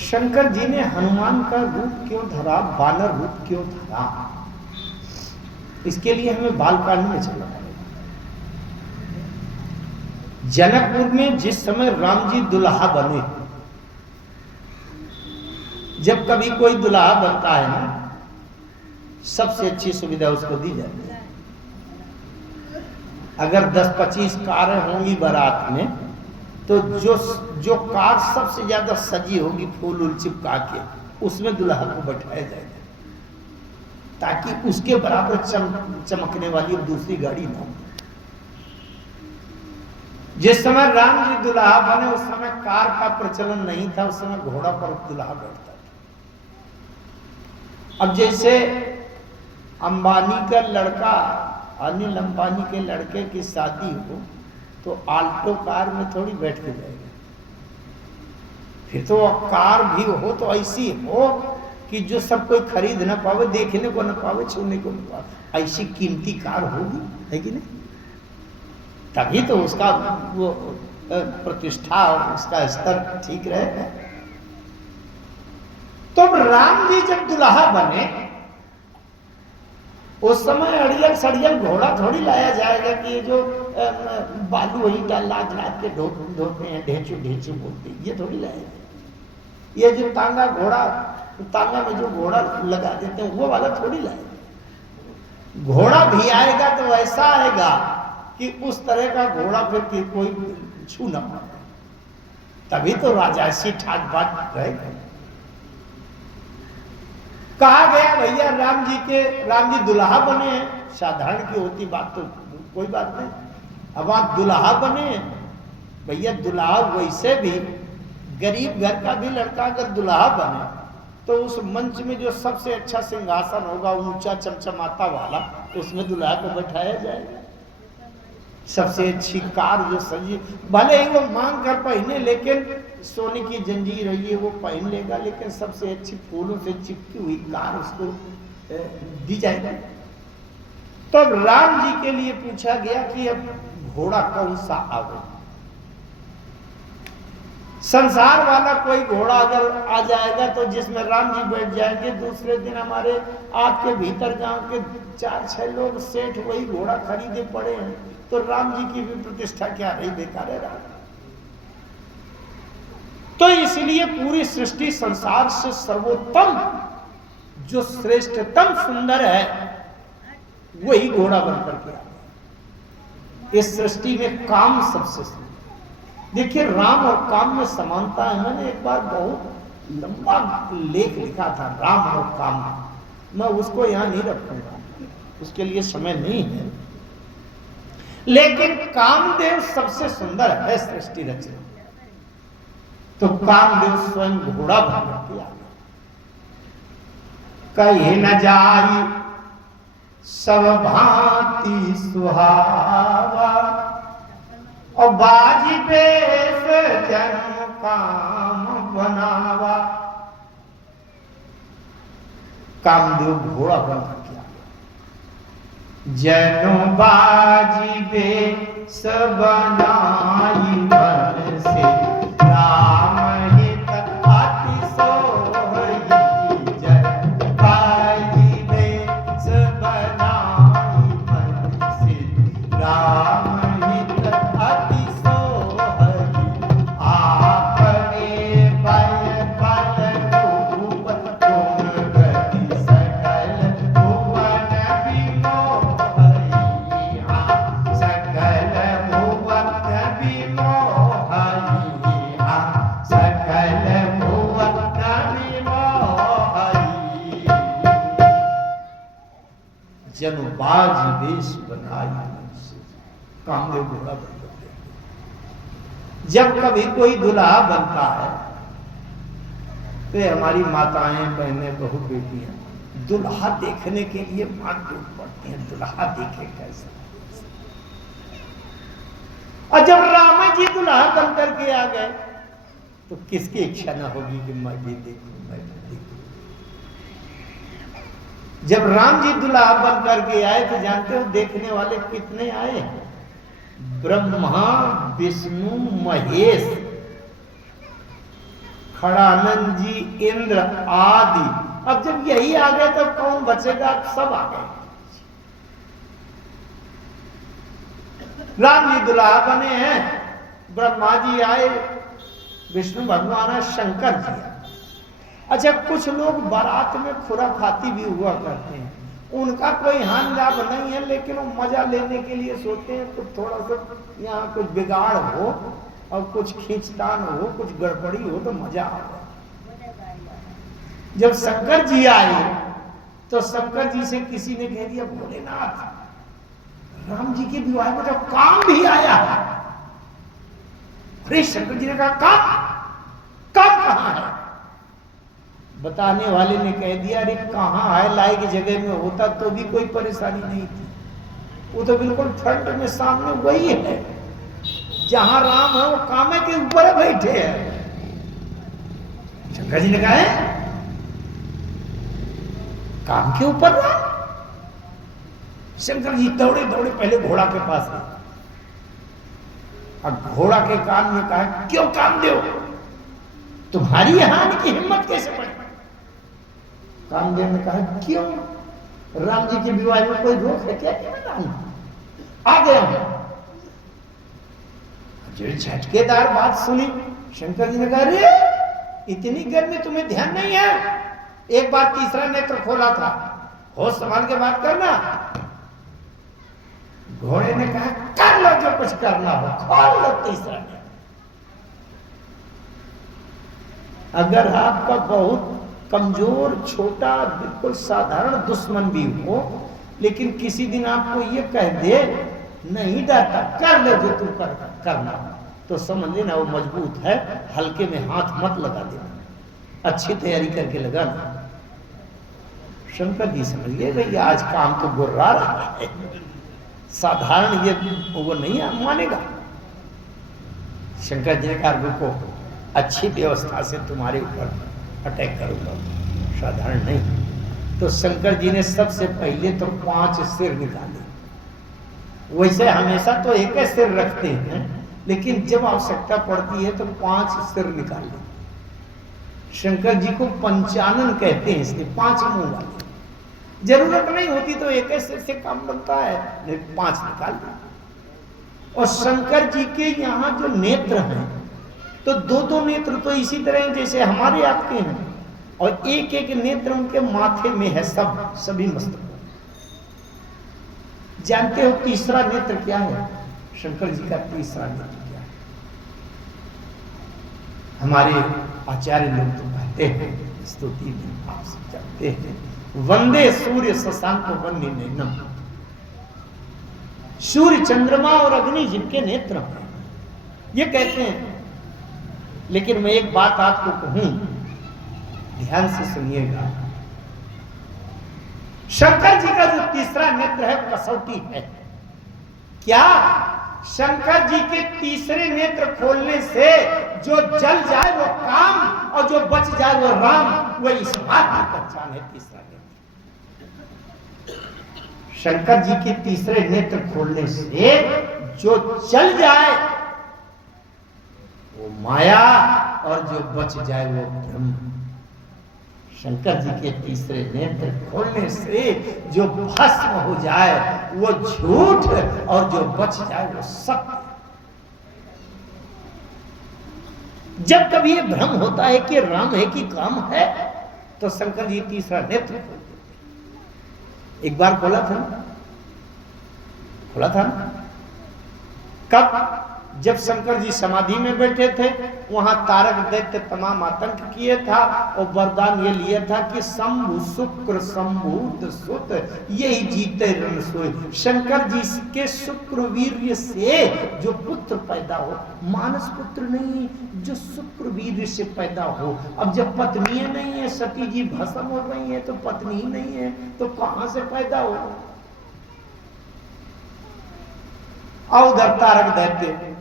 शंकर जी ने हनुमान का रूप क्यों धरा, वानर रूप क्यों धरा, इसके लिए हमें बालकांड में चलना पड़ेगा। जनकपुर में जिस समय राम जी दुल्हा बने, जब कभी कोई दुल्हा बनता है ना, सबसे अच्छी सुविधा उसको दी जाती है। अगर 10-25 कारें होंगी बारात में, तो जो कार सबसे ज्यादा सजी होगी फूल उल चिपका के, उसमें दुल्हा को बैठाया जाएगा, ताकि उसके बराबर चमकने वाली दूसरी गाड़ी ना हो। जिस समय राम जी दुल्हा बने, उस समय कार का प्रचलन नहीं था, उस समय घोड़ा पर दुल्हा बैठता था। अब जैसे अंबानी का लड़का, अनिल अंबानी के लड़के की शादी हो, तो आल्टो कार में थोड़ी बैठ के जाएगा। फिर तो कार भी हो तो ऐसी हो कि जो सब कोई खरीद ना पावे, देखने को ना पावे, छूने को ना पावे, ऐसी कीमती कार होगी, है कि नहीं? तभी तो उसका वो प्रतिष्ठा और उसका स्तर ठीक रहेगा। तो राम जी जब दुल्हा बने, उस समय अड़ियल सड़ियल घोड़ा थोड़ी लाया जाएगा कि ये जो बालू वही लाद लाद के ढोते हैं, ढेंचू ढेंचू बोलते हैं, ये थोड़ी लाया जाएगा। ये जो तांगा घोड़ा, तांगा में जो घोड़ा लगा देते हैं, वो वाला थोड़ी लाएगा। घोड़ा भी आएगा तो ऐसा आएगा कि उस तरह का घोड़ा फिर कोई छू ना पाए, तभी तो राजसी ठाट बाट रहेगा। कहा गया भैया राम जी दुल्हा बने हैं, साधारण की होती बात तो कोई बात नहीं। अब आप दुल्हा बने, भैया दुल्हा वैसे भी गरीब घर का भी लड़का अगर दुल्हा बने, तो उस मंच में जो सबसे अच्छा सिंहासन होगा, ऊंचा चमचमाता वाला, उसमें दुल्हा को बैठाया जाएगा। सबसे अच्छी कार जो सजी, भले ही वो मांग कर पहने, लेकिन सोने की जंजीर है ये वो पहन लेगा, लेकिन सबसे अच्छी फूलों से चिपकी हुई कार उसको दी जाएगी। तो अब राम जी के लिए पूछा गया कि अब घोड़ा कौन सा आवे। संसार वाला कोई घोड़ा अगर आ जाएगा तो जिसमें राम जी बैठ जाएंगे, दूसरे दिन हमारे आपके भीतर गांव के 4-6 लोग सेठ वही घोड़ा खरीदे पड़े हैं, तो राम जी की भी प्रतिष्ठा क्या रही, बेकार है रहा। तो इसलिए पूरी सृष्टि संसार से सर्वोत्तम, जो श्रेष्ठतम सुंदर है, वही घोड़ा बनकर के आया। इस सृष्टि में काम सबसे सुंदर। देखिए राम और काम में समानता है। मैंने एक बार बहुत लंबा लेख लिखा था राम और काम, मैं उसको यहां नहीं रखूंगा, उसके लिए समय नहीं है। लेकिन कामदेव सबसे सुंदर है सृष्टि रचना। तो कामदेव स्वयं घोड़ा बनकर के आ गया। कहीं न जाई सब भांति सुहावा, और बाजी बेस जन्म काम बनावा। कामदेव घोड़ा बनकर के आ गया। जनो बाजी बेस बनाई मन से, राम हित अति सोई। जन बाजी बेस बनाई मन से, राम हित अति सोई। आपने बल बल रूप तुम गति सकल भुवन विमोहई। सकल भुवन विमोहई, सकल भुवन विमोहई। जनु बाज वेश बनाई मन से, कामदेव घोड़ा बनकर के। जब कभी कोई दुल्हा बनता है तो हमारी माताएं, बहनें, बहू, बेटियां दुल्हा देखने के लिए भाग टूट पड़ती हैं, दुल्हा देखे कैसा। और जब राम जी दुल्हा बनकर के आ गए, तो किसकी इच्छा ना होगी कि मैं भी देखूं, मैं भी देखूं। जब राम जी दुल्हा बनकर के आए, तो जानते हो देखने वाले कितने आए? ब्रह्मा, विष्णु, महेश, खड़ानंद जी, इंद्र आदि। अब जब यही आ गए तो कौन बचेगा? सब आ गए। राम जी दुल्हा बने हैं, ब्रह्मा जी आए, विष्णु भगवान आए, शंकर जी आए। अच्छा, कुछ लोग बारात में खुराफाती भी हुआ करते हैं, उनका कोई हानि लाभ नहीं है, लेकिन वो मजा लेने के लिए सोचते हैं तो थोड़ा सा यहाँ कुछ बिगाड़ हो और कुछ खींचतान हो, कुछ गड़बड़ी हो तो मजा आए। जब शंकर जी आए तो शंकर जी से किसी ने कह दिया, भोलेनाथ, राम जी के विवाह में तो काम भी आया है। अरे शंकर जी ने कहा, काम कहां है? बताने वाले ने कह दिया, अरे कहां है, लायक जगह में होता तो भी कोई परेशानी नहीं थी, वो तो बिल्कुल फ्रंट में सामने वही है, जहां राम है वो कामे के ऊपर बैठे हैं। शंकर जी ने कहा, है काम के ऊपर राम? शंकर जी दौड़े दौड़े पहले घोड़ा के पास गए और घोड़ा के कान में कहा, क्यों काम दो, तुम्हारी हानि की हिम्मत कैसे पड़ी? कामदेव ने कहा, क्यों, राम जी के विवाह में कोई रोक है क्या? आ गया हूं। जो झटकेदार बात सुनी, शंकर जी ने कहा, अरे इतनी गर्मी तुम्हें ध्यान नहीं है? एक बार तीसरा नेत्र खोला था, होश संभाल के बात करना। घोड़े ने कहा, कर लो जो कुछ करना हो, खोल लो तीसरा नेत्र। अगर आपका बहुत कमजोर, छोटा, बिल्कुल साधारण दुश्मन भी हो, लेकिन किसी दिन आपको ये कह दे, नहीं डरता, कर ले जो तू करना, तो समझ लेना वो मजबूत है, हल्के में हाथ मत लगा देना, अच्छी तैयारी करके लगाना। शंकर जी समझ गए भैया आज काम तो गुर्रा रहा है, साधारण ये वो नहीं मानेगा। शंकर जी ने कहा, रुको, अच्छी व्यवस्था से तुम्हारे ऊपर अटैक करूंगा, साधारण नहीं। तो शंकर जी ने सबसे पहले तो 5 सिर निकाले। वैसे हमेशा तो एक ही सिर रखते हैं, लेकिन जब आवश्यकता पड़ती है तो 5 सिर निकाले। शंकर जी को पंचानन कहते हैं, इसलिए 5 मुंह वाले। जरूरत नहीं होती तो एक ही सिर से काम बनता है, 5 निकाल दो। और शंकर जी के यहाँ जो नेत्र हैं, तो 2-2 नेत्र तो इसी तरह जैसे हमारे आपके हैं, और एक एक नेत्र उनके माथे में है, सभी मस्तक। जानते हो तीसरा नेत्र क्या है? शंकर जी का तीसरा नेत्र क्या है? हमारे आचार्य लोग तो कहते हैं, स्तुति में आप सब जानते हैं, वंदे सूर्य शशांक वन्य नैनम। सूर्य, चंद्रमा और अग्नि जिनके नेत्र हैं, ये कहते हैं। लेकिन मैं एक बात आपको कहूं, ध्यान से सुनिएगा। शंकर जी का जो तीसरा नेत्र है कसौटी है। क्या? शंकर जी के तीसरे नेत्र खोलने से जो जल जाए वो काम, और जो बच जाए वो राम, वो इस बात की पहचान है तीसरा नेत्र। शंकर जी के तीसरे नेत्र खोलने से जो जल जाए वो माया, और जो बच जाए वो ब्रह्म। शंकर जी के तीसरे नेत्र खोलने से जो भस्म हो जाए वो झूठ, और जो बच जाए वो सत्य। जब कभी ये भ्रम होता है कि राम है कि काम है, तो शंकर जी तीसरा नेत्र खोल देते। एक बार खोला था ना? कब? जब शंकर जी समाधि में बैठे थे, वहां तारक दैत्य तमाम आतंक किए था, और वरदान ये लिया था कि शंभु शुक्र संभूत सुत यही जीते रण सोए। शंकर जी के शुक्र वीर्य से जो पुत्र पैदा हो, मानस पुत्र नहीं, जो शुक्र वीर्य से पैदा हो। अब जब पत्नियां नहीं है, सती जी भस्म हो रही है, तो पत्नी ही नहीं है, तो कहां से पैदा हो? और उधर तारक दैत्य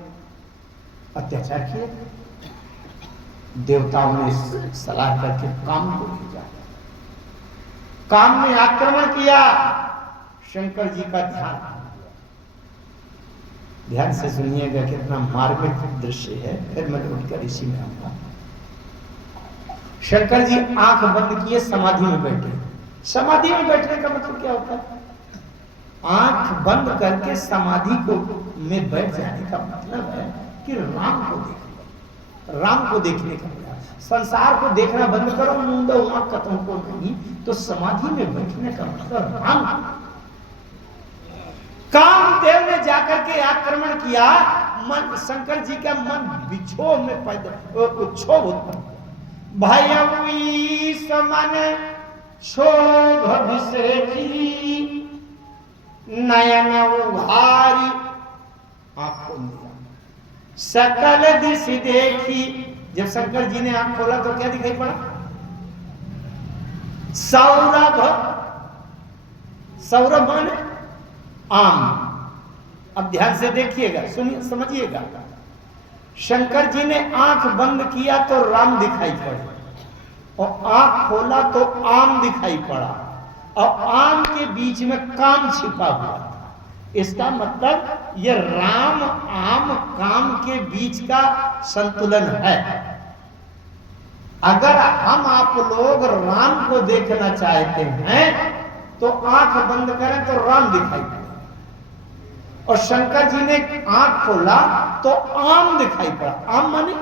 अत्याचार किए, देवताओं ने सलाह करके काम को भेजा, काम में आक्रमण किया, शंकर जी का ध्यान से सुनिएगा, कितना मार्मिक दृश्य है। फिर मैं उठकर इसी में आऊंगा। शंकर जी आंख बंद किए, समाधि में बैठे। समाधि में बैठने का मतलब क्या होता है? आंख बंद करके समाधि को में बैठ जाने का मतलब है कि राम को देखो, राम को देखने का मतलब। संसार को देखना बंद करो, मुंडा हुआ कथों को नहीं, तो समाधि में बैठने का मतलब राम। कामदेव ने जाकर के आक्रमण किया, मन शंकर जी का मन विक्षोभ में पैदा क्षोभ उत्पन्न, भयवी समन क्षोभ विषेखी नयन उघारी आंखों में सकल दिश देखी। जब शंकर जी ने आंख खोला तो क्या दिखाई पड़ा? सौरभ। सौरभ माने आम। अब ध्यान से देखिएगा, सुनिए, समझिएगा। शंकर जी ने आंख बंद किया तो राम दिखाई पड़े, और आंख खोला तो आम दिखाई पड़ा, और आम के बीच में काम छिपा हुआ था। इसका मतलब ये राम आम काम के बीच का संतुलन है। अगर हम आप लोग राम को देखना चाहते हैं तो आंख बंद करें तो राम दिखाई पड़े, और शंकर जी ने आंख खोला तो आम दिखाई पड़ा। आम माने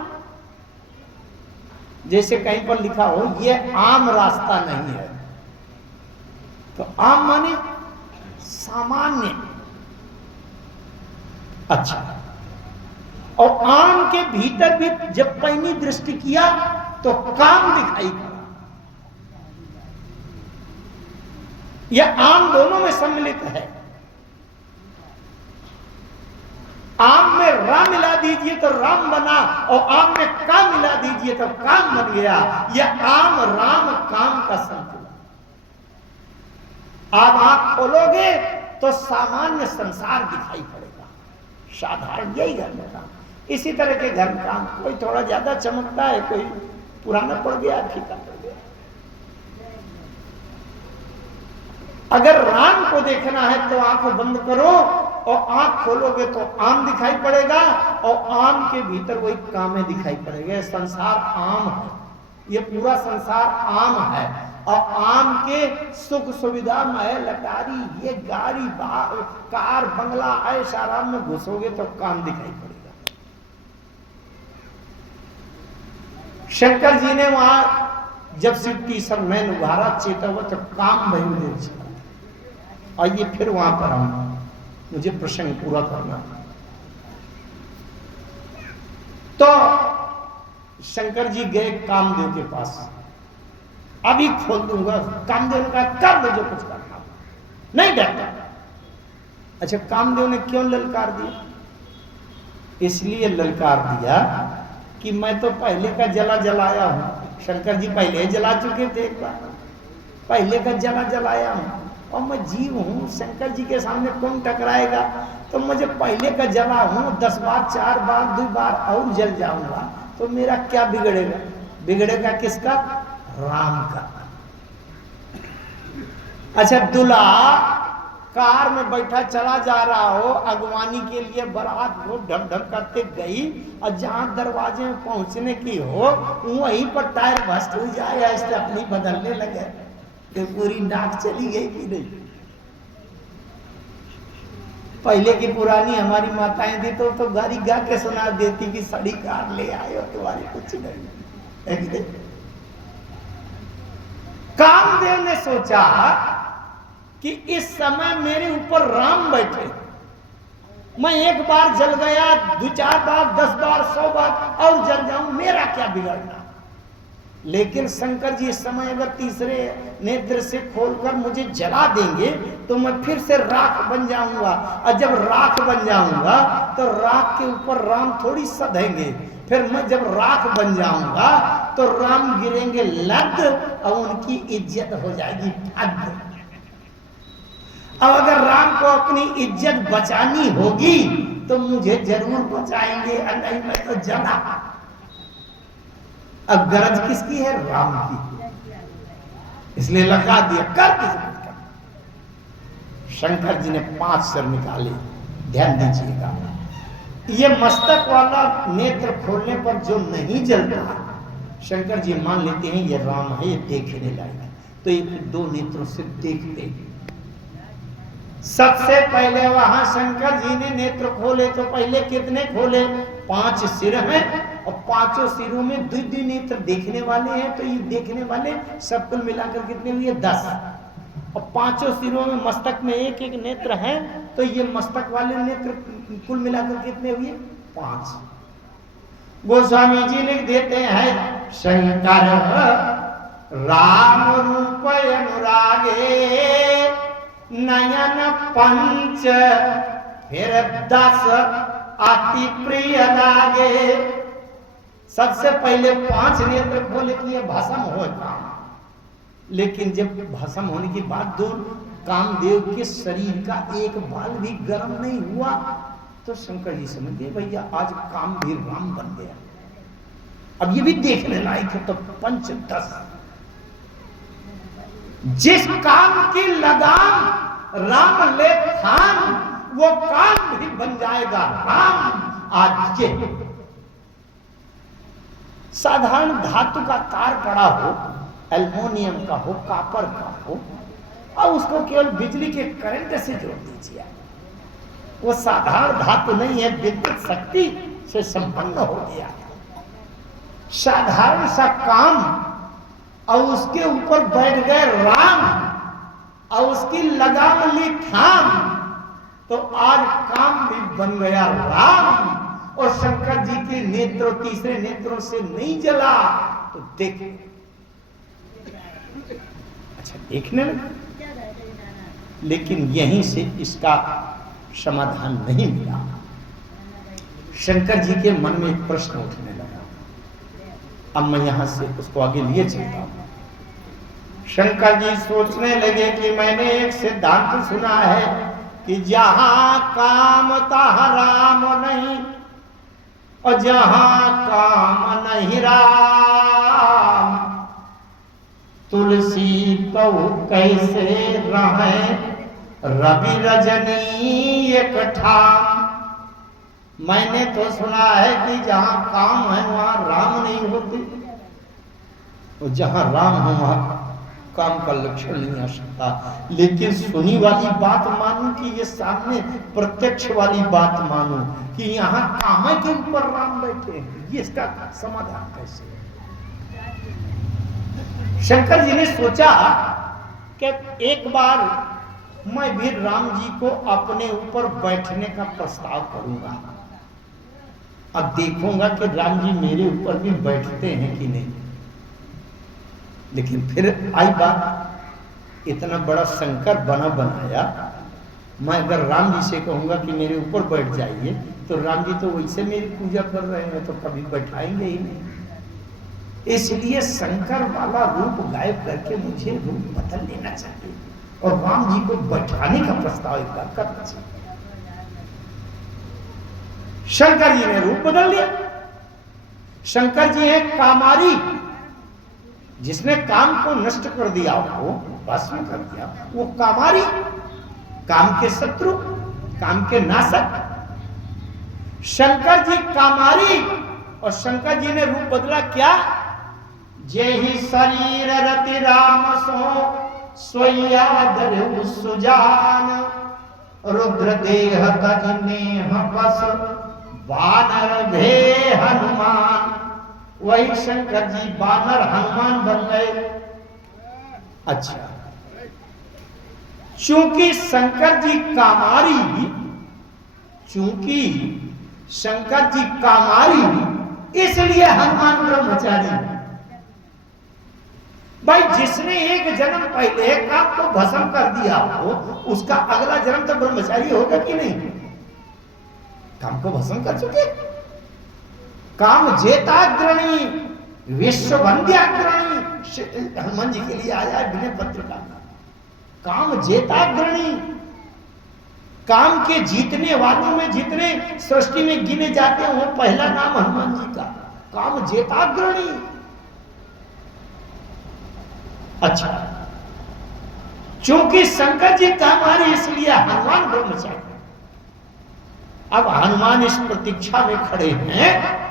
जैसे कहीं पर लिखा हो ये आम रास्ता नहीं है, तो आम माने सामान्य। अच्छा, और आम के भीतर भी जब पैनी दृष्टि किया तो काम दिखाई पड़ा। यह आम दोनों में सम्मिलित है। आम में राम मिला दीजिए तो राम बना, और आम में काम मिला दीजिए तो काम बन गया। यह आम राम काम का संतुलन। आप आंख खोलोगे तो सामान्य संसार दिखाई पड़ेगा, साधारण यही घर में काम। इसी तरह के घर में काम, कोई थोड़ा ज्यादा चमकता है, कोई पुराना पड़ गया, फीका पड़ गया। अगर राम को देखना है तो आंख बंद करो, और आंख खोलोगे तो आम दिखाई पड़ेगा, और आम के भीतर वही कामें दिखाई पड़ेगा। संसार आम है, ये पूरा संसार आम है, और आम के सुख सुविधा महल लटारी, ये गाड़ी कार बंगला ऐश आराम में घुसोगे तो काम दिखाई पड़ेगा। शंकर जी ने वहां जब सिद्धि सब नैन उघारा चेतवत तो काम बहुदेव चला। आइए फिर वहां पर आऊंगा, मुझे प्रसंग पूरा करना। तो शंकर जी गए कामदेव के पास, अभी खोल दूंगा। कामदेव ने कहा कर दो जो कुछ करना, नहीं डरता। अच्छा, कामदेव ने क्यों ललकार दिया? इसलिए ललकार दिया कि मैं तो पहले का जला जलाया हूं। शंकर जी पहले जला चुके थे, एक बार पहले का जला जलाया हूं, और मैं जीव हूं, शंकर जी के सामने कौन टकराएगा? तो मुझे पहले का जला हूं, 10 बार 4 बार 2 बार और जल जाऊंगा, तो मेरा क्या बिगड़ेगा? बिगड़ेगा किसका? राम का। अच्छा, दूल्हा कार में बैठा चला जा रहा हो, अगवानी के लिए बारात वो ढक ढक करते गई, और जहां दरवाजे में पहुंचने की हो वहीं पर टायर बस्ट हो जाए, स्टेपनी बदलने लगे, तो पूरी नाक चली गई कि नहीं? पहले की पुरानी हमारी माताएं थी तो गाड़ी गा के सुना देती कि सड़ी कार ले आए हो, तुम्हारी कुछ नहीं। कामदेव ने सोचा कि इस समय मेरे ऊपर राम बैठे, मैं एक बार जल गया, 2-4 बार 10 बार 100 बार और जल जाऊं, मेरा क्या बिगड़ना? लेकिन शंकर जी इस समय अगर तीसरे नेत्र से खोलकर मुझे जला देंगे तो मैं फिर से राख बन जाऊंगा, और जब राख बन जाऊंगा तो राख के ऊपर राम थोड़ी सधेंगे, फिर मैं जब राख बन जाऊंगा तो राम गिरेंगे लद, और उनकी इज्जत हो जाएगी फद। अब अगर राम को अपनी इज्जत बचानी होगी तो मुझे जरूर बचाएंगे, और नहीं मैं तो जला। अब गरज किसकी है? राम की, इसलिए लगा दिया, कर दिया। शंकर जी ने 5 सिर निकाले। ध्यान दीजिएगा, ये मस्तक वाला नेत्र खोलने पर जो नहीं जलता, शंकर जी मान लेते हैं ये राम है, ये देखने लायक है, तो ये दो नेत्रों से देखते हैं। सबसे पहले वहां शंकर जी ने नेत्र खोले तो पहले कितने खोले? 5 सिर हैं और 5 सिरों में 2 नेत्र देखने वाले हैं, तो ये देखने वाले सब कुल मिलाकर कितने हुए? 10। और 5 सिरों में मस्तक में एक एक नेत्र है, तो ये मस्तक वाले नेत्र कुल मिलाकर कितने हुए? 5। गोस्वामी जी लिख देते हैं शंकर राम रूप अनुरागे नयन 5 फिर 10 अति प्रिय लागे। सबसे पहले 5 नेत्र खोले कि भस्म हो काम, लेकिन जब भस्म होने की बात दूर, कामदेव के शरीर का एक बाल भी गर्म नहीं हुआ, तो शंकर जी समझ गए भैया आज काम भी राम बन गया, अब ये भी देखने लायक है। तो 5 10 जिस काम की लगाम राम ले थाम, वो काम भी बन जाएगा राम आज के। साधारण धातु का तार पड़ा हो, एल्युमिनियम का हो, कॉपर का हो, और उसको केवल बिजली के करंट से जोड़ दीजिए, वो साधारण धातु नहीं है, विद्युत शक्ति से संपन्न हो गया। साधारण सा काम और उसके ऊपर बैठ गए राम और उसकी लगाम ली थाम, तो आज काम भी बन गया राम। और शंकर जी के नेत्रों तीसरे नेत्रों से नहीं जला, तो देख अच्छा देखने लगे, लेकिन यहीं से इसका समाधान नहीं मिला। शंकर जी के मन में एक प्रश्न उठने लगा, अब मैं यहां से उसको आगे लिए चलता हूं। शंकर जी सोचने लगे कि मैंने एक सिद्धांत सुना है कि जहां काम तहां राम नहीं, और जहां काम नहीं राम, तुलसी तो कैसे रहे रवि रजनी एक ठाम। मैंने तो सुना है कि जहां काम है वहां राम नहीं होते, और जहां राम है वहां काम का लक्षण नहीं आ सकता। लेकिन सुनी वाली बात मानूं कि ये सामने प्रत्यक्ष वाली बात मानूं कि यहाँ काम के ऊपर राम बैठे हैं, ये इसका समाधान कैसे है? शंकर जी ने सोचा कि एक बार मैं भी राम जी को अपने ऊपर बैठने का प्रस्ताव करूंगा, अब देखूंगा कि राम जी मेरे ऊपर भी बैठते हैं कि नहीं। लेकिन फिर आई बात, इतना बड़ा शंकर बनाया, मैं अगर राम जी से कहूंगा कि मेरे ऊपर बैठ जाइए, तो राम जी तो वैसे मेरी पूजा कर रहे हैं, तो कभी बैठाएंगे ही नहीं। इसलिए शंकर वाला रूप गायब करके मुझे रूप बदल लेना चाहिए और राम जी को बैठाने का प्रस्ताव एक बार करना चाहिए। शंकर जी ने रूप बदल लिया। शंकर जी है कामारी, जिसने काम को नष्ट कर दिया, वो भस्म कर दिया, वो कामारी, काम के शत्रु, काम के नाशक। शंकर जी कामारी, और शंकर जी ने रूप बदला क्या? जे ही शरीर रति राम सो सोया दरु सुजान, रुद्र देह तजनेह बस वानर भे हनुमान। वही शंकर जी बानर हनुमान बन गए। अच्छा, चूंकि शंकर जी कामारी, चूंकि शंकर जी कामारी, इसलिए हनुमान ब्रह्मचारी। भाई जिसने एक जन्म पहले काम को भस्म कर दिया हो, उसका अगला जन्म तो ब्रह्मचारी होगा कि नहीं? काम को भस्म कर चुके। काम जेताग्रणी, विश्व वंद्याग्रणी, हनुमान जी के लिए आया है विनय पत्र का। काम जेताग्रणी, काम के जीतने वालों में जितने सृष्टि में गिने जाते हैं, वो पहला नाम हनुमान जी का, काम जेताग्रणी। अच्छा, चूंकि शंकर जी कामारी, इसलिए हनुमान ब्रह्मचारी। अब हनुमान इस प्रतीक्षा में खड़े हैं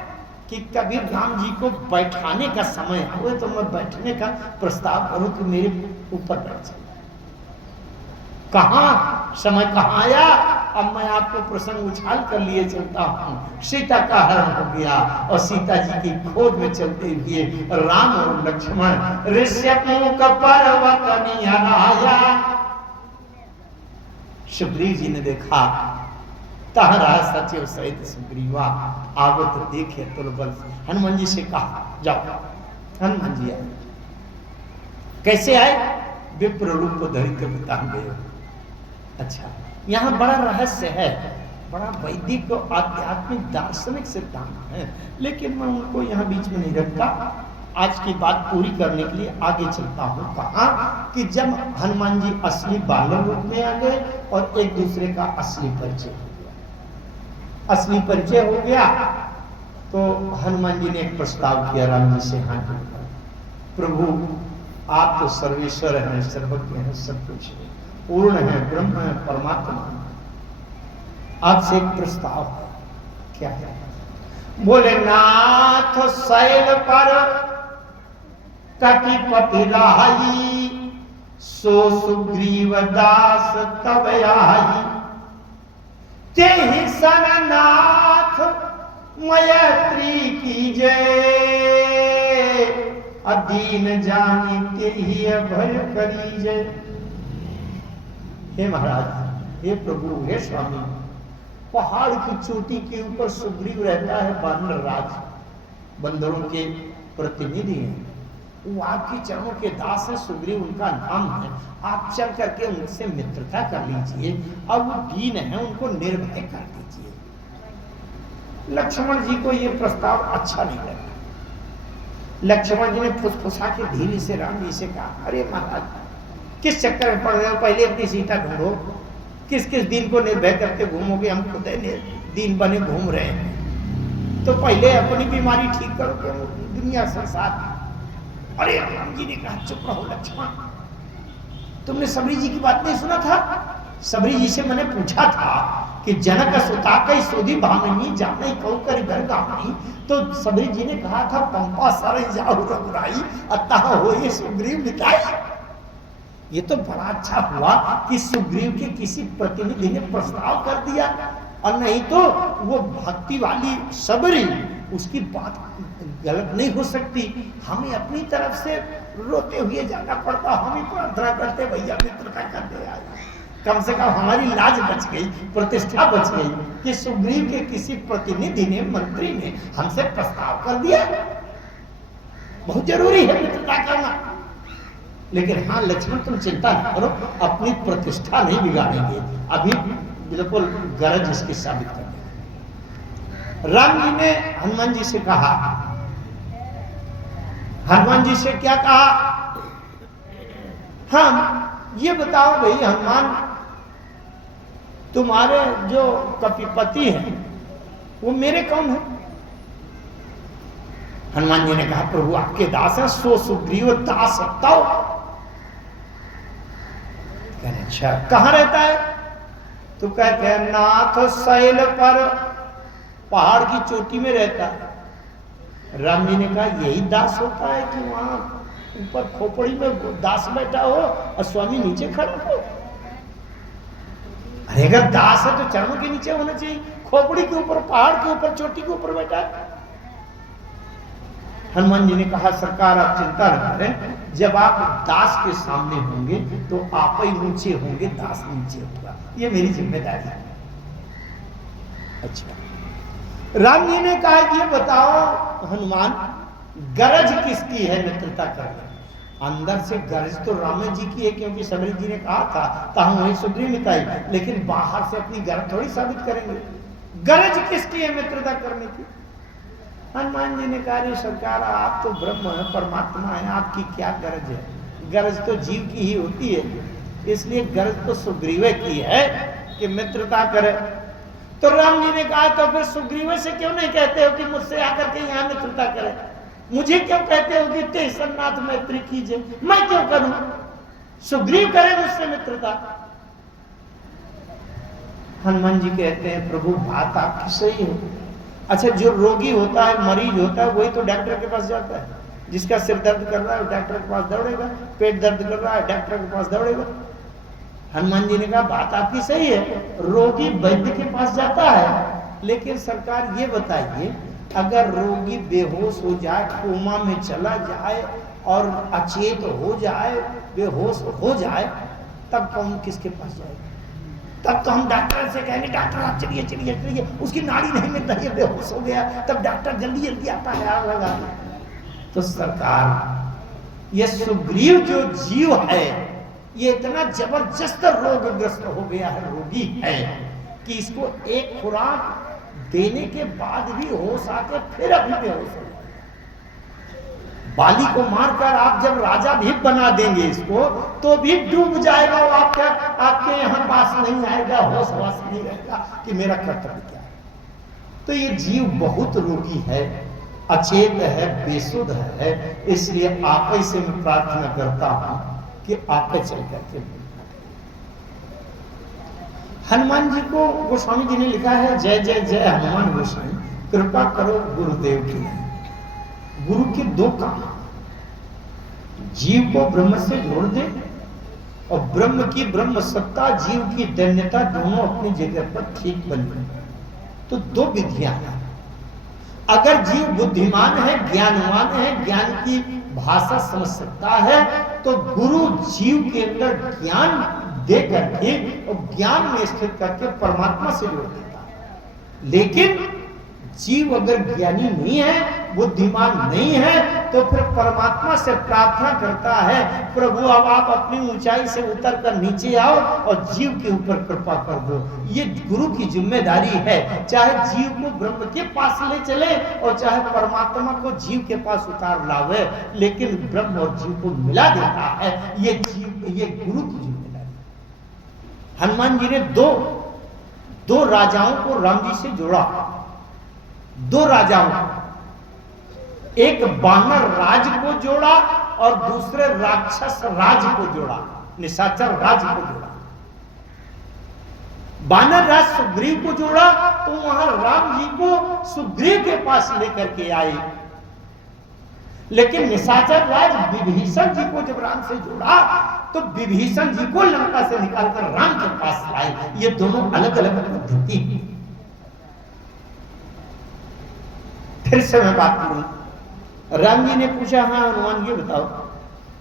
कि कभी राम जी को बैठाने का समय हुए तो मैं बैठने का प्रस्ताव करूं कि मेरे ऊपर बैठ जाए। कहां समय कहां आया, अब मैं आपको प्रसंग उछाल कर लिए चलता हूं। सीता का हरण हो गया और सीता जी की खोज में चलते हुए राम और लक्ष्मण ऋष्यमुख पर्वत निहराया। सुग्रीव जी ने देखा तारा सचिव सहित सुग्रीवा आवत देखे तुरबल। हनुमान जी से कहा जाओ। हनुमान जी आए। कैसे आए? विप्र रूप धरि के बता गए। अच्छा, यहाँ बड़ा रहस्य है, बड़ा वैदिक और आध्यात्मिक दार्शनिक सिद्धांत है, लेकिन मैं उनको यहाँ बीच में नहीं रखता। आज की बात पूरी करने के लिए आगे चलता हूँ। कहा कि जब हनुमान जी असली बालक रूप में आ गए और एक दूसरे का असली परिचय हो गया। असली परिचय हो गया तो हनुमान जी ने एक प्रस्ताव किया राम जी से, हाथ जोड़कर, प्रभु आप तो सर्वेश्वर हैं, सर्वज्ञ हैं, सब कुछ है, पूर्ण है, ब्रह्म है, परमात्मा। आपसे एक प्रस्ताव है। क्या है? बोले नाथ शैल पर कपिपति राही, सो सुग्रीव दास तब आई। तेहि सन नाथ मैत्री कीजे, अदीन जानी तेहि भय करीजे। हे महाराज, हे प्रभु, हे स्वामी, पहाड़ की चोटी के ऊपर सुग्रीव रहता है, वानर राज, बंदरों के प्रतिनिधि हैं। वो आपके चरणों के दास है, सुग्रीव उनका नाम है। आप चल करके उनसे मित्रता कर लीजिए, अब वो दीन है, उनको निर्भय कर दीजिए। लक्ष्मण जी को ये प्रस्ताव अच्छा नहीं लगा। लक्ष्मण जी ने फुसफुसा के धीरे से राम जी से कहा, अरे महाराज, किस चक्कर में पड़ रहे हो? पहले अपनी सीता ढूंढो। किस किस दिन को निर्भय करके घूमोगे? हम खुद दिन बने घूम रहे हैं, तो पहले अपनी बीमारी ठीक करो, दुनिया संसार। अरे राम जी ने कहा, चुप रहो लक्ष्मण, तुमने सबरी जी की बात नहीं सुना था? सबरी जी से मैंने पूछा था कि जनक सुता कई सोधी भामिनी जाने कौ कर घर गावनी, तो सबरी जी ने कहा था पंपा सर जाओ रघुराई, अतः हो ये सुग्रीव मिताई। ये तो बड़ा अच्छा हुआ कि सुग्रीव के किसी प्रतिनिधि ने प्रस्ताव कर दिया, और नहीं तो वो भक्ति वाली सबरी, उसकी बात गलत नहीं हो सकती। हमें अपनी तरफ से रोते हुए जाना पड़ता, हम ही प्रार्थना करते भैया मित्रता करते आए, कम से कम हमारी लाज बच गई, प्रतिष्ठा बच गई कि सुग्रीव के किसी प्रतिनिधि ने, मंत्री ने हमसे प्रस्ताव कर दिया। बहुत जरूरी है मित्रता करना। लेकिन हाँ लक्ष्मण, तुम चिंता न करो, अपनी प्रतिष्ठा नहीं बिगाड़ेंगे, अभी बिल्कुल गरज इसकी साबित कर देंगे। राम जी ने हनुमान जी से कहा, हनुमान जी से क्या कहा? हम ये बताओ भाई हनुमान, तुम्हारे जो कपिपति हैं वो मेरे कौन है? हनुमान जी ने कहा, प्रभु आपके दास है, सो सुग्रीव दास तव। कहने अच्छा, कहां रहता है? तो कहते हैं नाथ शैल पर, पहाड़ की चोटी में रहता है। राम जी ने कहा, यही दास होता है कि वहां ऊपर खोपड़ी में दास बैठा हो और स्वामी नीचे खड़ा हो? अरे अगर दास है तो चरणों के नीचे होना चाहिए, खोपड़ी के ऊपर, पहाड़ के ऊपर, चोटी के ऊपर बैठा है। हनुमान जी ने कहा, सरकार आप चिंता न करें, जब आप दास के सामने होंगे तो आप ही ऊंचे होंगे, दास नीचे होगा, ये मेरी जिम्मेदारी है। अच्छा, राम जी ने कहा, ये बताओ हनुमान, गरज किसकी है मित्रता करने? अंदर से गरज तो राम जी की है, क्योंकि सबरी जी ने कहा था ताहू वही सुग्रीव मिताई, लेकिन बाहर से अपनी गरज थोड़ी साबित करेंगे। गरज किसकी है मित्रता करने की? हनुमान जी ने कहा, सरकार आप तो ब्रह्म है, परमात्मा है, आपकी क्या गरज है? गरज तो जीव की ही होती है, इसलिए गरज तो सुग्रीव की है कि मित्रता करे। तो राम जी ने कहा, तो फिर सुग्रीव से क्यों नहीं कहते हो कि मुझसे आकर के यहाँ मित्रता करे? मुझे क्यों कहते हो कि ते सन्नाथ मैत्री कीजिए? मैं क्यों करूं? सुग्रीव करे मुझसे मित्रता। हनुमान जी कहते हैं, प्रभु बात आपकी सही है, अच्छा, जो रोगी होता है, मरीज होता है, वही तो डॉक्टर के पास जाता है। जिसका सिर दर्द कर रहा है डॉक्टर के पास दौड़ेगा, पेट दर्द कर रहा है डॉक्टर के पास दौड़ेगा। हनुमान जी ने कहा बात आपकी सही है, रोगी वैद्य के पास जाता है, लेकिन सरकार ये बताइए, अगर रोगी बेहोश हो जाए, कोमा में चला जाए और अचेत हो जाए, बेहोश हो जाए, तब कौन किसके पास जाएगा? तब तो हम डॉक्टर से कहेंगे डॉक्टर आप चलिए चलिए चलिए, उसकी नाड़ी नहीं मिल रही है, बेहोश हो गया, तब डॉक्टर जल्दी जल्दी आता है आग लगा। तो सरकार, ये सुग्रीव जो जीव है, ये इतना जबरदस्त रोगग्रस्त हो गया है, रोगी है, कि इसको एक खुराक देने के बाद भी होश आके फिर अभी बेहोश हो। बाली को मारकर आप जब राजा भी बना देंगे इसको, तो भी डूब जाएगा वो, आपके यहाँ पास नहीं आएगा, होश वास नहीं रहेगा कि मेरा कर्तव्य क्या है। तो ये जीव बहुत रोगी है, अचेत है, बेसुध है। इसलिए आप ही से मैं प्रार्थना करता हूं कि आप चल करके। हनुमान जी को गोस्वामी जी ने लिखा है, जय जय जय हनुमान गोसाई, कृपा करो गुरुदेव की। गुरु के दो काम, जीव को ब्रह्म से जोड़ दे, और ब्रह्म की ब्रह्म सत्ता, जीव की दैन्यता, दोनों अपनी जगह पर ठीक बनी। तो दो विधियां हैं। अगर जीव बुद्धिमान है, ज्ञानवान है, ज्ञान की भाषा समझ सकता है, तो गुरु जीव के अंदर ज्ञान दे करके और ज्ञान में स्थित करके परमात्मा से जोड़ देता है। लेकिन जीव अगर ज्ञानी नहीं है, बुद्धिमान नहीं है, तो फिर परमात्मा से प्रार्थना करता है, प्रभु अब आप अपनी ऊंचाई से उतर कर नीचे आओ और जीव के ऊपर कृपा कर दो। ये गुरु की जिम्मेदारी है, चाहे जीव को ब्रह्म के पास ले चले और चाहे परमात्मा को जीव के पास उतार लावे, लेकिन ब्रह्म और जीव को मिला देता है। ये जीव, ये गुरु की जिम्मेदारी। हनुमान जी ने दो राजाओं को राम जी से जोड़ा, दो राजाओं, एक वानर राज को जोड़ा और दूसरे राक्षस राज को जोड़ा, निशाचर राज को जोड़ा। वानर राज सुग्रीव को जोड़ा, तो वहां राम जी को सुग्रीव के पास लेकर के आए। लेकिन निशाचर राज विभीषण जी को जब राम से जोड़ा, तो विभीषण जी को लंका से निकालकर राम के पास लाए। ये दोनों अलग अलग पद्धति। फिर से मैं बात करूं, राम जी ने पूछा, हाँ हनुमान जी बताओ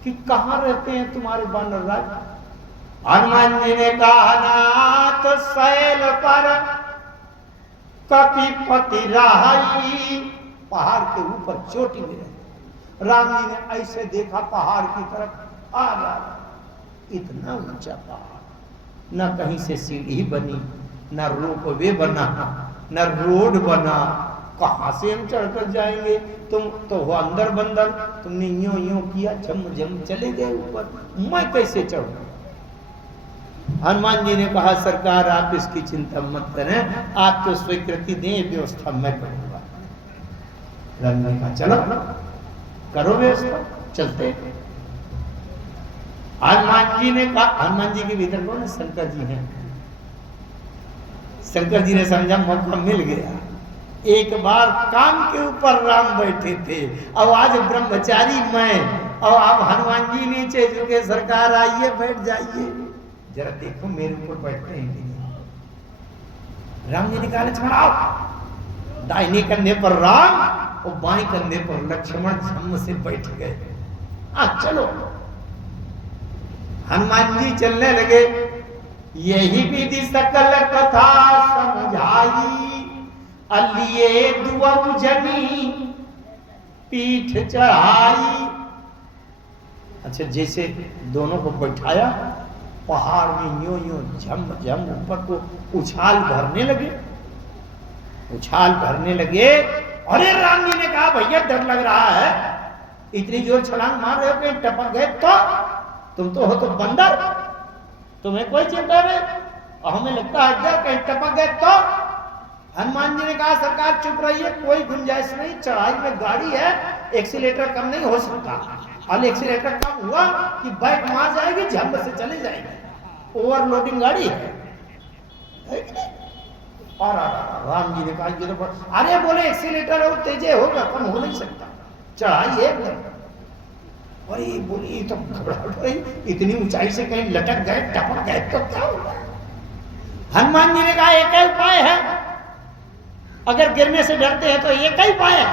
कि कहां रहते हैं तुम्हारे वानर राज? हनुमान जी ने कहा, नाथ शैल पर कपिपति राही, पहाड़ के ऊपर चोटी में रहते। राम जी ने ऐसे देखा पहाड़ की तरफ, आ रहा इतना ऊंचा पहाड़, न कहीं से सीढ़ी बनी, न रोपवे बना, न रोड बना, कहां से हम चढ़कर जाएंगे? तुम तो हो अंदर बंदर, तुमने यूं यूं किया, झम झम चले गए ऊपर, मैं कैसे चढ़ूं? हनुमान जी ने कहा, सरकार आप इसकी चिंता मत करें, आप तो स्वीकृति दें, व्यवस्था मैं करूंगा। राम ने कहा चलो करो व्यवस्था, चलते। हनुमान जी ने कहा, हनुमान जी के भीतर कौन है? शंकर जी हैं। शंकर जी ने समझा मौका मिल गया, एक बार काम के ऊपर राम बैठे थे, अब आज ब्रह्मचारी मैं, और आप हनुमान जी नीचे झुके, सरकार आइए बैठ जाइए, जरा देखो मेरे ऊपर बैठते हैं कि नहीं। राम जी ने कहा लक्ष्मण आओ। दाहिने कंधे पर राम और बाएं कंधे पर लक्ष्मण झम से बैठ गए। चलो। हनुमान जी चलने लगे, यही विधि सकल कथा समझाई, अलिए दुअ जनी पीठ चढ़ाई। अच्छा, जैसे दोनों को बैठाया, पहाड़ में यूं यूं झम झम ऊपर को उछाल भरने लगे, उछाल भरने लगे। अरे राम जी ने कहा, भैया डर लग रहा है, इतनी जोर छलांग मार रहे हो कि टपक गए तो? तुम तो हो तो बंदर, तुम्हें कोई चिंता नहीं, और हमें लगता है डर, कहीं टपक गए तो? हनुमान जी ने कहा, सरकार चुप रहिए, कोई गुंजाइश नहीं, चढ़ाई में गाड़ी है, एक्सीलेटर कम नहीं हो सकता, और एक्सीलेटर कम हुआ कि बाइक मार जाएगी, झम से चली जाएगी, ओवरलोडिंग गाड़ी है कि नहीं? और राम जी ने कहा ये तो अरे बोले एक्सीलेटर हो तेजे होगा, कम हो नहीं सकता, चढ़ाई एकदम। और ये बोली ये तो घबराहट हो रही, इतनी ऊंचाई से कहीं लटक गए टपक गए तो क्या होगा। हनुमान जी ने कहा एक ही उपाय है, अगर गिरने से डरते हैं तो एक ही उपाय है,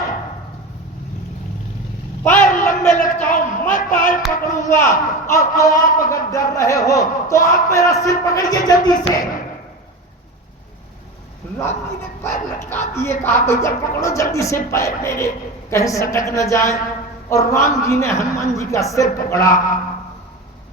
पैर लंबे लटकाओ, मैं पैर पकड़ूंगा, और आप अगर डर रहे हो तो आप मेरा सिर पकड़िए जल्दी से। राम जी ने पैर लटका दिए, कहा भैया पकड़ो जल्दी से पैर मेरे, कहीं सटक न जाए। और राम जी ने हनुमान जी का सिर पकड़ा।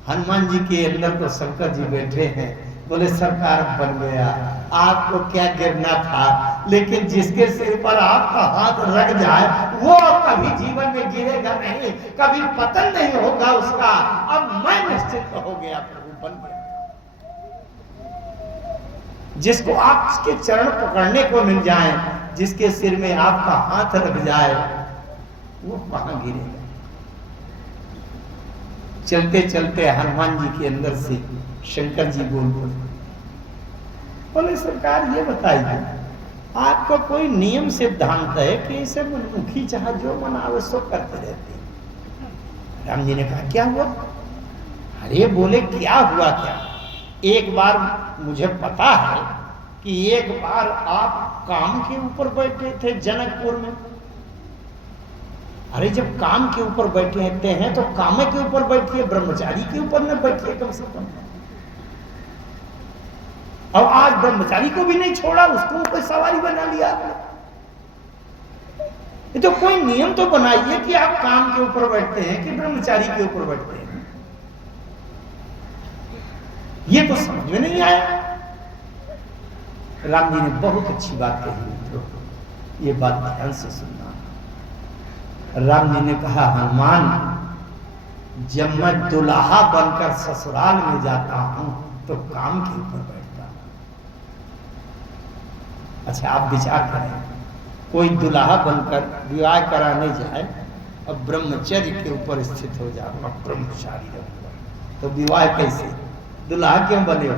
हनुमान जी के अंदर तो शंकर जी बैठे हैं, बोले सरकार बन गया, आपको क्या गिरना था, लेकिन जिसके सिर पर आपका हाथ रख जाए वो कभी जीवन में गिरेगा नहीं, कभी पतन नहीं होगा उसका। अब मैं निश्चित हो गया, प्रभु बन गया। जिसको आपके चरण पकड़ने को मिल जाए, जिसके सिर में आपका हाथ रख जाए, वो कहां गिरेगा। चलते चलते हनुमान जी के अंदर से शंकर जी बोल बोले सरकार ये बताइए, आपका कोई नियम सिद्धांत है कि इसे मनमुखी चाह जो मनावे सो करते रहते हैं। राम जी ने कहा क्या हुआ। अरे बोले क्या हुआ क्या, एक बार मुझे पता है कि एक बार आप काम के ऊपर बैठे थे जनकपुर में। अरे जब काम के ऊपर बैठे हैं तो काम के ऊपर बैठिए, ब्रह्मचारी के ऊपर न बैठिए कम से कम। और आज ब्रह्मचारी को भी नहीं छोड़ा, उसको कोई सवारी बना लिया आपने। तो कोई नियम तो बनाइए कि आप काम के ऊपर बैठते हैं कि ब्रह्मचारी के ऊपर बैठते हैं। ये तो समझ में नहीं आया। राम जी ने बहुत अच्छी बात कही मित्रों, ये बात ध्यान से सुनना। राम जी ने कहा हनुमान, जब मैं दुल्हा बनकर ससुराल में जाता हूं तो काम के ऊपर बैठता हूं। अच्छा आप विचार करें, कोई दुल्हा बनकर विवाह कराने जाए और ब्रह्मचर्य के ऊपर स्थित हो जाए, और ब्रह्मचारी रहूंगा, तो विवाह कैसे, दुल्हा क्यों बने हो।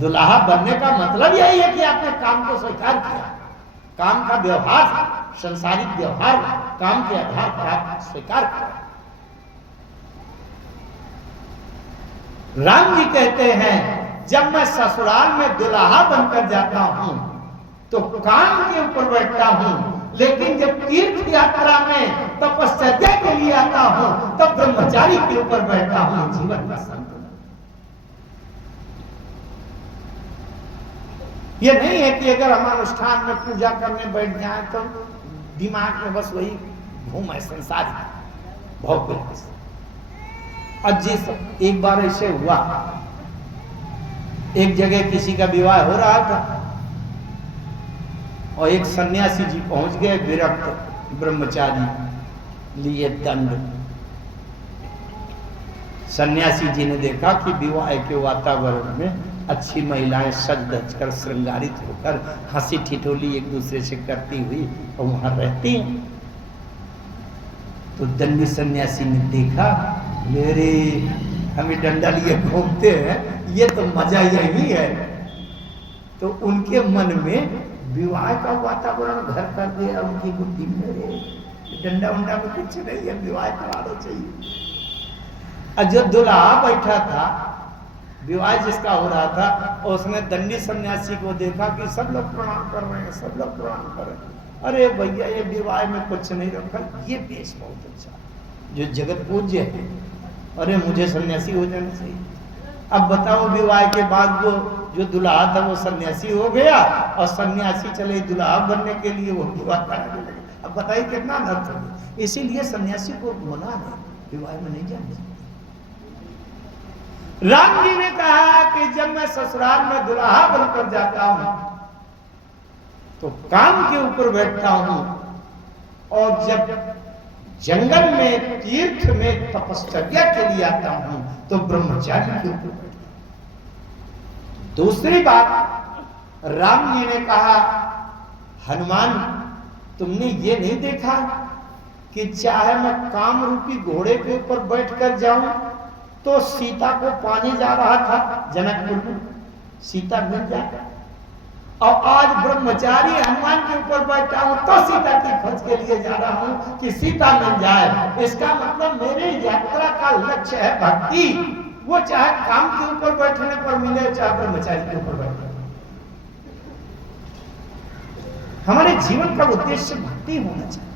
दुल्हा बनने का मतलब यही है कि आपने काम को स्वीकार किया, काम का व्यवहार, संसारिक व्यवहार काम के आधार पर आप स्वीकार किया। राम जी कहते हैं जब मैं ससुराल में दुल्हा बनकर जाता हूं तो काम के ऊपर बैठता हूं, लेकिन जब तीर्थ यात्रा में तपश्चर्या के लिए आता हूं तब ब्रह्मचारी के ऊपर बैठता हूं। जीवन का संतुलन ये नहीं है कि अगर हम अनुष्ठान में पूजा करने बैठ जाए तो दिमाग में बस वही घूम है संसारिक भौतिक। अजी एक बार ऐसे हुआ, एक जगह किसी का विवाह हो रहा था और एक सन्यासी जी पहुंच गए, विरक्त ब्रह्मचारी लिए दंड। सन्यासी जी ने देखा कि विवाह के वातावरण में अच्छी महिलाएं सज धज कर श्रृंगारित होकर हंसी ठिठोली एक दूसरे से करती हुई और वहां रहती हैं। तो दंडी सन्यासी ने देखा, मेरे हमें डंडा लिए घूमते हैं, ये तो मजा यही है। तो उनके मन में विवाह का वातावरण घर कर दिया उनकी बुद्धि में, डंडा उंडा में कुछ नहीं है, विवाह कराना चाहिए। और जो दुल्हा बैठा था, विवाह जिसका हो रहा था, और उसने दंडी सन्यासी को देखा कि सब लोग प्रणाम कर रहे हैं, सब लोग प्रणाम कर रहे हैं। अरे भैया ये विवाह में कुछ नहीं रखा, ये बेश बहुत अच्छा, जो जगत पूज्य है, अरे मुझे सन्यासी हो जाना चाहिए। अब बताओ विवाह के बाद वो जो दुल्हा था वो सन्यासी हो गया और सन्यासी चले दुल्हा बनने के लिए, वो विवाह कराने लगे। अब बताइए कितना अनर्थ हो। इसीलिए सन्यासी को मना है, विवाह में नहीं जाना। राम जी ने कहा कि जब मैं ससुराल में दुल्हा बनकर जाता हूं तो काम के ऊपर बैठता हूं, और जब जंगल में तीर्थ में तपश्चर्या के लिए आता हूं तो ब्रह्मचारी के ऊपर बैठता हूं। दूसरी बात, राम जी ने कहा हनुमान, तुमने ये नहीं देखा कि चाहे मैं काम रूपी घोड़े के ऊपर बैठकर जाऊं तो सीता को पानी जा रहा था जनकपुर में, सीता मिल जाए, और आज ब्रह्मचारी हनुमान के ऊपर बैठा हूं तो सीता की खोज के लिए जा रहा हूं कि सीता मिल जाए। इसका मतलब मेरी यात्रा का लक्ष्य है भक्ति। वो चाहे काम के ऊपर बैठने पर मिले, चाहे ब्रह्मचारी के ऊपर बैठे। हमारे जीवन का उद्देश्य भक्ति होना चाहिए।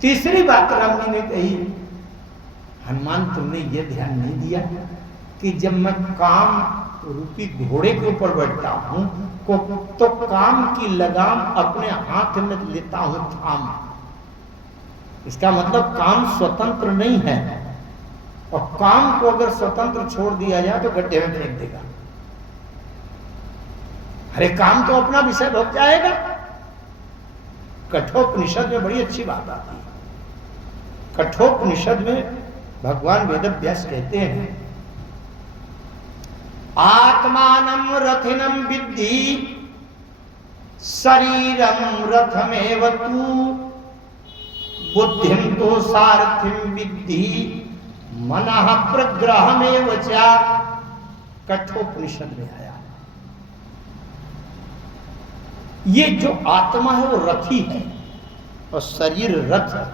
तीसरी बात राम जी ने कही, हनुमान तुमने ये ध्यान नहीं दिया कि जब मैं काम रूपी घोड़े के ऊपर बैठता हूं तो काम की लगाम अपने हाथ में लेता हूं थाम। इसका मतलब काम स्वतंत्र नहीं है, और काम को अगर स्वतंत्र छोड़ दिया जाए तो गड्ढे में फेंक देगा। अरे काम तो अपना विषय हो जाएगा। कठोपनिषद में बड़ी अच्छी बात आती है। कठोपनिषद में भगवान वेदव्यास कहते हैं, आत्मानं रथिनं विद्धि शरीरं रथमेव तु बुद्धिं तो सारथिं विद्धि मनः प्रग्रहमेव च। कठोपनिषद में आया। ये जो आत्मा है वो रथी है और शरीर रथ है।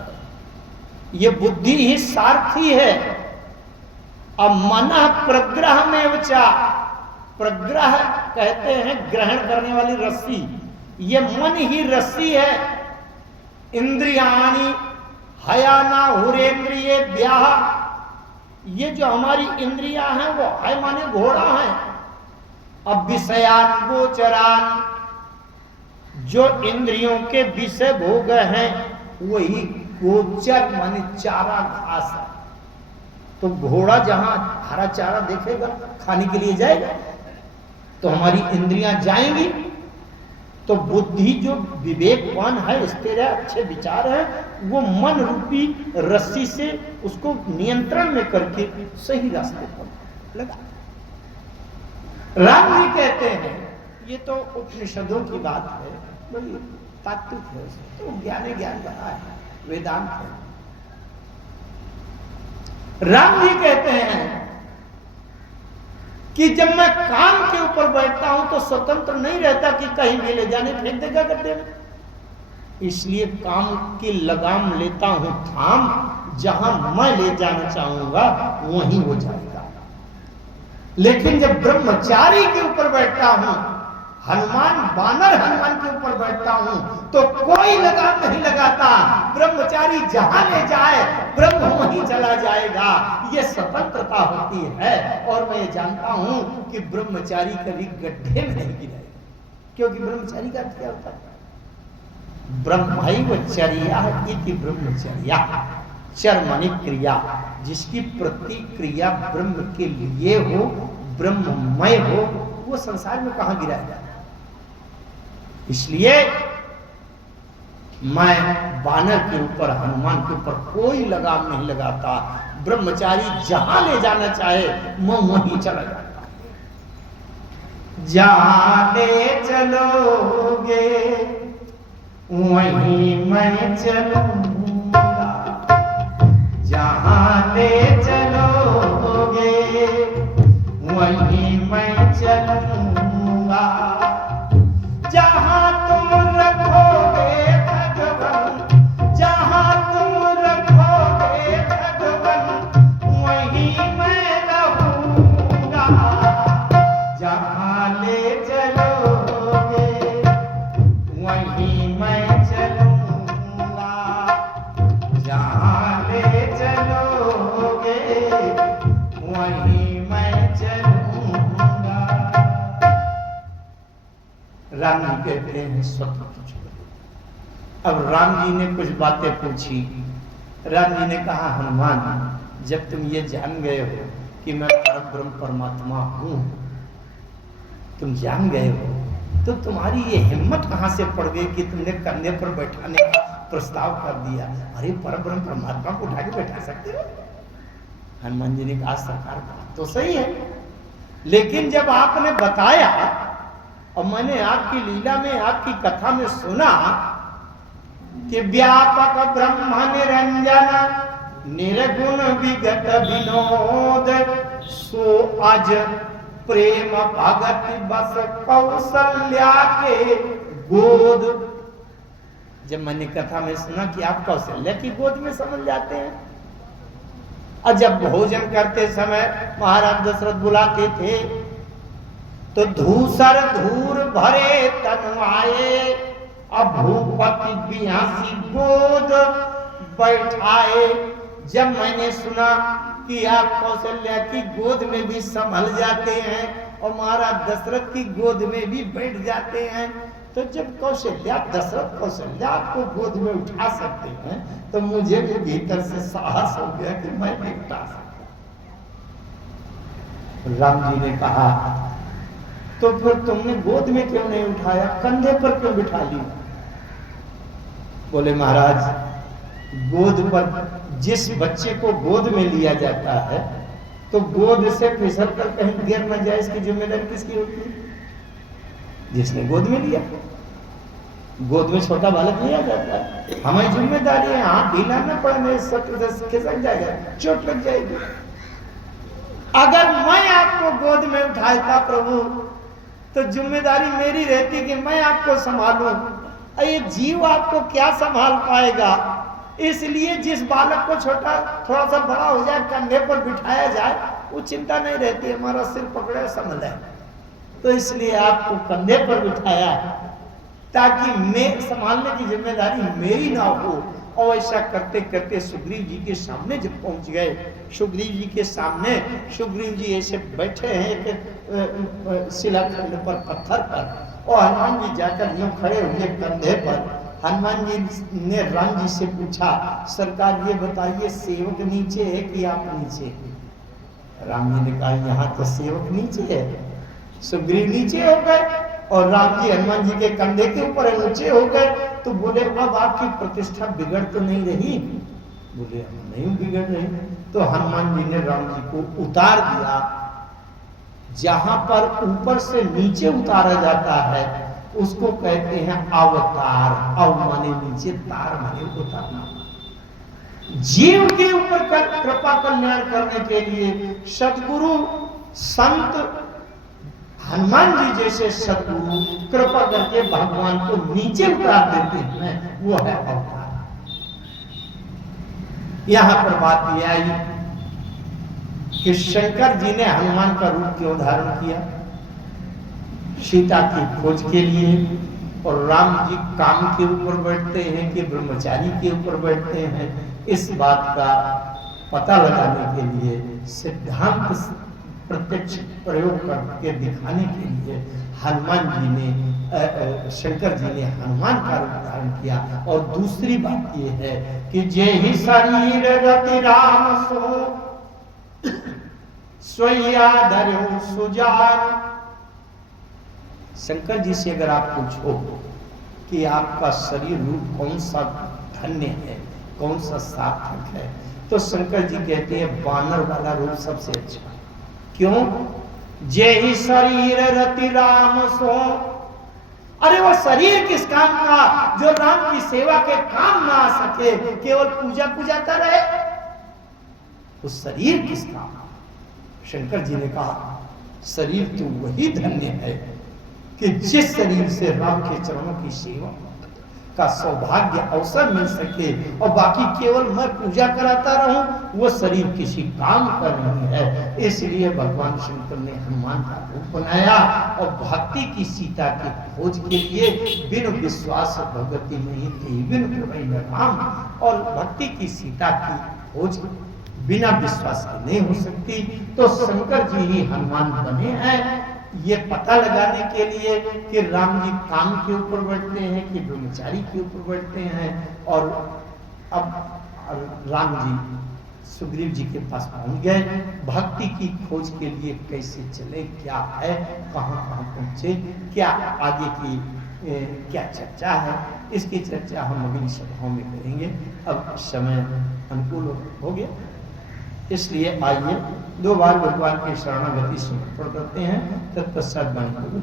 ये बुद्धि ही सारथी है और मन प्रग्रह में वचा। प्रग्रह कहते हैं ग्रहण करने वाली रस्सी। ये मन ही रस्सी है। इंद्रियाणि हयाना हुरेन्द्रिये ब्याह। ये जो हमारी इंद्रियां हैं वो हय माने घोड़ा है। अब विषयान गोचरान, जो इंद्रियों के विषय भोग हैं वही गोचर माने चारा घास है। तो घोड़ा जहां हरा चारा देखेगा खाने के लिए जाएगा, तो हमारी इंद्रियां जाएंगी। तो बुद्धि जो विवेकवान है, स्थिर है, अच्छे विचार है, वो मन रूपी रस्सी से उसको नियंत्रण में करके सही रास्ते पर लगा। राम जी कहते हैं, ये तो उपनिषदों की बात है, बड़ी तात्विक है, तो ज्ञान बना है, वेदांत है। राम जी कहते हैं कि जब मैं काम के ऊपर बैठता हूं तो स्वतंत्र नहीं रहता कि कहीं भी ले जाने फेंक देगा गड्ढे में। इसलिए काम की लगाम लेता हूं थाम, जहां मैं ले जाना चाहूंगा वहीं हो जाएगा। लेकिन जब ब्रह्मचारी के ऊपर बैठता हूं, हनुमान बानर हनुमान के ऊपर बैठता हूं, तो कोई लगाम नहीं लगाता। ब्रह्मचारी जहां ले जाए ब्रह्म वहीं चला जाएगा। ये स्वतंत्रता होती है। और मैं जानता हूं कि ब्रह्मचारी कभी गड्ढे में नहीं गिरेगा, क्योंकि ब्रह्मचारी का क्या होता है, ब्रह्मैवचर्या इति ब्रह्मचर्या, चर्मणि क्रिया, जिसकी प्रतिक्रिया ब्रह्म के लिए हो, ब्रह्ममय हो, वो संसार में कहां गिराएगा। इसलिए मैं बानर के ऊपर, हनुमान के ऊपर कोई लगाम नहीं लगाता। ब्रह्मचारी जहां ले जाना चाहे मैं वहीं चला जाता। जहां ले चलोगे वहीं मैं चलूंगा, जहां ले चलोगे वहीं मैं चलूंगा, जहां तुम रखोगे भगवन, जहां तुम रखोगे भगवन वहीं मैं रहूंगा, जहां ले चलोगे वहीं मैं चलूंगा, जहां ले चलोगे वहीं मैं चलूंगा। राम जी कहते हैं स्वतंत्र छोड़। अब राम जी ने कुछ बातें पूछी। राम जी ने कहा, हनुमान जब तुम ये जान गए हो कि मैं परब्रह्म परमात्मा हूं, तुम जान गए हो, तो तुम्हारी ये हिम्मत कहां से पड़ गई कि तुमने कंधे पर बैठाने का प्रस्ताव कर दिया। अरे परब्रह्म परमात्मा को उठा के बैठा सकते हो। हनुमान जी ने कहा, सरकार बात तो सही है, लेकिन जब आपने बताया और मैंने आपकी लीला में, आपकी कथा में सुना कि व्यापक ब्रह्म निरंजन निर्गुण विगत विनोद, सो आज प्रेम भगत बस कौशल्या के गोद। जब मैंने कथा में सुना कि आप कौशल्या की गोद में समझ जाते हैं, और जब भोजन करते समय महाराज दशरथ बुलाते थे तो धूसर धूर भरे तनवाए, अब भूपति बिहासी गोद बैठाए। जब मैंने सुना कि आप कौशल्या की गोद में भी संभल जाते हैं और महाराज दशरथ की गोद में भी बैठ जाते हैं, तो जब कौशल्या दशरथ कौशल्या आपको गोद में उठा सकते हैं तो मुझे भी भीतर से साहस हो गया कि मैं नहीं उठा सकता। राम जी ने कहा तो फिर तुमने गोद में क्यों नहीं उठाया, कंधे पर क्यों बिठा लिया? बोले महाराज, गोद पर जिस बच्चे को गोद में लिया जाता है तो गोद से फिसल कर कहीं गिर न जाए, इसकी जिम्मेदारी किसकी होती है? जिसने गोद में लिया। गोद में छोटा बालक लिया जाता है, हमारी जिम्मेदारी है हाथ ढीला न पड़ने, खिसक जाएगा, चोट लग जाएगी। अगर मैं आपको गोद में उठाता प्रभु तो जिम्मेदारी मेरी रहती कि मैं आपको संभालूं, ये जीव आपको क्या संभाल पाएगा? इसलिए जिस बालक को छोटा थोड़ा सा बड़ा हो जाए कंधे पर बिठाया जाए वो चिंता नहीं रहती, हमारा सिर पकड़े संभले। तो इसलिए आपको कंधे पर बिठाया ताकि मैं संभालने की जिम्मेदारी मेरी ना हो। और ऐसा करते करते सुग्रीव जी के सामने जब पहुंच गए, सुग्रीव जी के सामने सुग्रीव जी ऐसे बैठे हैं एक शिलाखंड पर, पत्थर पर, और हनुमान जी जाकर यूं खड़े हुए कंधे पर। हनुमान जी ने राम जी से पूछा, सरकार ये बताइए सेवक नीचे है कि आप नीचे? राम जी ने कहा यहाँ तो सेवक नीचे है। सुग्रीव नीचे हो गए और राम जी हनुमान जी के कंधे के ऊपर ऊंचे हो गए। तो बोले अब आपकी प्रतिष्ठा बिगड़ तो नहीं रही? बोले नहीं बिगड़ रही। तो हनुमान जी ने राम जी को उतार दिया। जहां पर ऊपर से नीचे उतारा जाता है उसको कहते हैं अवतार। अव माने नीचे, तार माने उतारना। जीव के ऊपर कृपा कल्याण करने के लिए सद्गुरु संत हनुमान जी जैसे सद्गुरु कृपा करके भगवान को नीचे उतार देते हैं, वो है अवतार। यहां पर बात यह आई कि शंकर जी ने हनुमान का रूप क्यों धारण किया? सीता की खोज के लिए। और राम जी काम के ऊपर बैठते हैं कि ब्रह्मचारी के ऊपर बैठते हैं, इस बात का पता लगाने के लिए, सिद्धांत प्रत्यक्ष प्रयोग करके दिखाने के लिए हनुमान जी ने, शंकर जी ने हनुमान का रूप धारण किया। और दूसरी बात यह है कि जय ही शरीर रति राम सो सोया धरो सुजान। शंकर जी से अगर आप पूछो कि आपका शरीर रूप कौन सा धन्य है, कौन सा सार्थक है, तो शंकर जी कहते हैं बानर वाला रूप सबसे अच्छा। क्यों? जय ही शरीर रति राम सो। अरे वो शरीर किस काम का जो राम की सेवा के काम ना आ सके, केवल पूजा पूजाता रहे? वो शरीर किस काम? शंकर जी ने कहा शरीर तो वही धन्य है कि जिस शरीर से राम के चरणों की सेवा का सौभाग्य अवसर मिल सके, और बाकी केवल मैं पूजा कराता रहूं, वो शरीर किसी काम का नहीं है। इसलिए भगवान शंकर ने हनुमान का रूप बनाया और भक्ति की सीता की खोज के लिए बिन विश्वास भगवती नहीं थी बिन प्रभु राम। और भक्ति की सीता की खोज बिना विश्वास के नहीं हो सकती। तो शंकर जी ही हनुमान बने हैं ये पता लगाने के लिए कि राम जी काम के ऊपर बैठते हैं कि ब्रह्मचारी के ऊपर बैठते हैं। और अब राम जी सुग्रीव जी के पास पहुंच गए, भक्ति की खोज के लिए कैसे चले, क्या है, कहां कहां पहुंचे, क्या आगे की क्या चर्चा है, इसकी चर्चा हम अगली सभाओं में करेंगे। अब समय अनुकूल हो गया, इसलिए आइए 2 बार भगवान की शरणागति समर्पण करते हैं, तत्पश्चात वाणी को